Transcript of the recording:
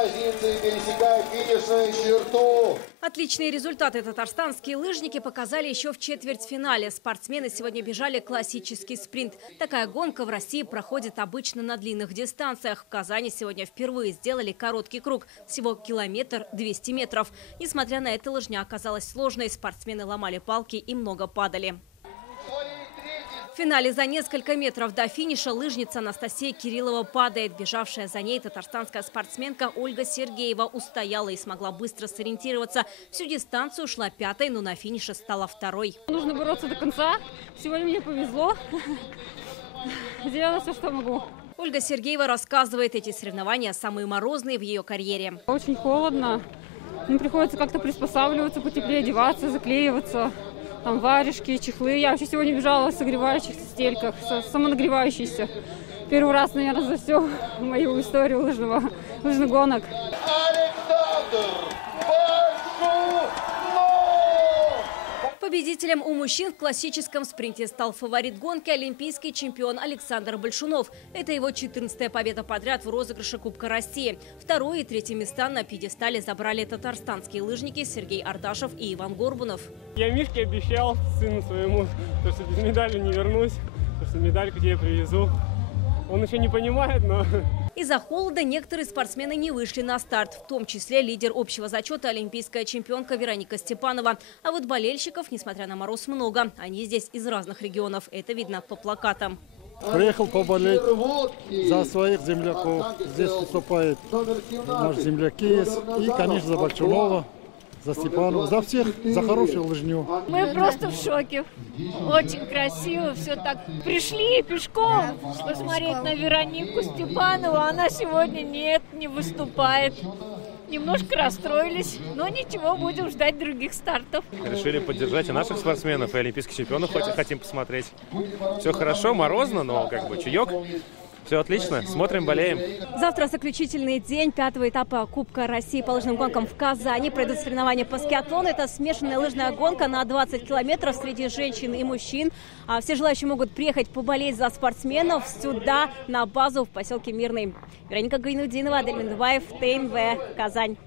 позиции пересекает финишную черту. Отличные результаты татарстанские лыжники показали еще в четвертьфинале. Спортсмены сегодня бежали классический спринт. Такая гонка в России проходит обычно на длинных дистанциях. В Казани сегодня впервые сделали короткий круг. Всего 1,2 метров. Несмотря на это, лыжня оказалась сложной. Спортсмены ломали палки и много падали. В финале за несколько метров до финиша лыжница Анастасия Кириллова падает. Бежавшая за ней татарстанская спортсменка Ольга Сергеева устояла и смогла быстро сориентироваться. Всю дистанцию шла пятой, но на финише стала второй. Нужно бороться до конца. Сегодня мне повезло. Сделала все, что могу. Ольга Сергеева рассказывает, эти соревнования самые морозные в ее карьере. Очень холодно. Мне приходится как-то приспосабливаться, потеплее одеваться, заклеиваться. Там варежки, чехлы. Я вообще сегодня бежала в согревающихся стельках, самонагревающихся. Первый раз, наверное, за всю мою историю лыжных гонок. Победителем у мужчин в классическом спринте стал фаворит гонки олимпийский чемпион Александр Большунов. Это его 14-я победа подряд в розыгрыше Кубка России. Второе и третье места на пьедестале забрали татарстанские лыжники Сергей Ардашев и Иван Горбунов. Я Мишке обещал, сыну своему, что без медали не вернусь, что медальку тебе привезу. Он еще не понимает, но... Из-за холода некоторые спортсмены не вышли на старт, в том числе лидер общего зачета олимпийская чемпионка Вероника Степанова. А вот болельщиков, несмотря на мороз, много. Они здесь из разных регионов. Это видно по плакатам. Приехал поболеть за своих земляков. Здесь выступают наши земляки и, конечно, за Большунова, за Степанова, за всех, за хорошую лыжню. Мы просто в шоке. Очень красиво все так. Пришли пешком посмотреть на Веронику Степанову. Она сегодня не выступает. Немножко расстроились, но ничего, будем ждать других стартов. Решили поддержать и наших спортсменов, и олимпийских чемпионов хотим посмотреть. Все хорошо, морозно, но как бы чаек. Все отлично, смотрим, болеем. Завтра заключительный день 5-го этапа Кубка России по лыжным гонкам в Казани. Пройдут соревнования по скиатлону. Это смешанная лыжная гонка на 20 километров среди женщин и мужчин. Все желающие могут приехать поболеть за спортсменов сюда, на базу в поселке Мирный. Вероника Гайнудинова, Адель Миндубаев, ТНВ, Казань.